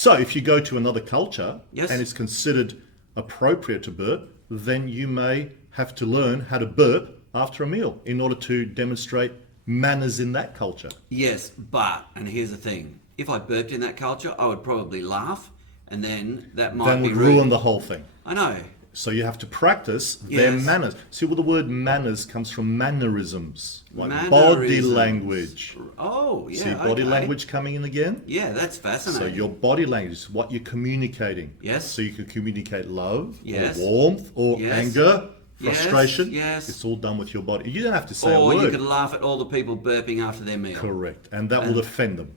So if you go to another culture Yes. and it's considered appropriate to burp, then you may have to learn how to burp after a meal in order to demonstrate manners in that culture. Yes, but, and here's the thing, if I burped in that culture, I would probably laugh, and then that might Then be would rude. ruin the whole thing. I know. So you have to practice their Yes. manners. See, well, the word manners comes from mannerisms, like body Mannerisms. language. Oh, yeah. See body okay. language coming in again? Yeah, that's So fascinating. your body language is what you're communicating. Yes. So you can communicate love, Yes. or warmth, or Yes. anger, Yes, frustration. yes. It's all done with your body. You don't have to say a Or word. you could laugh at all the people burping after their meal. Correct. And that will offend them.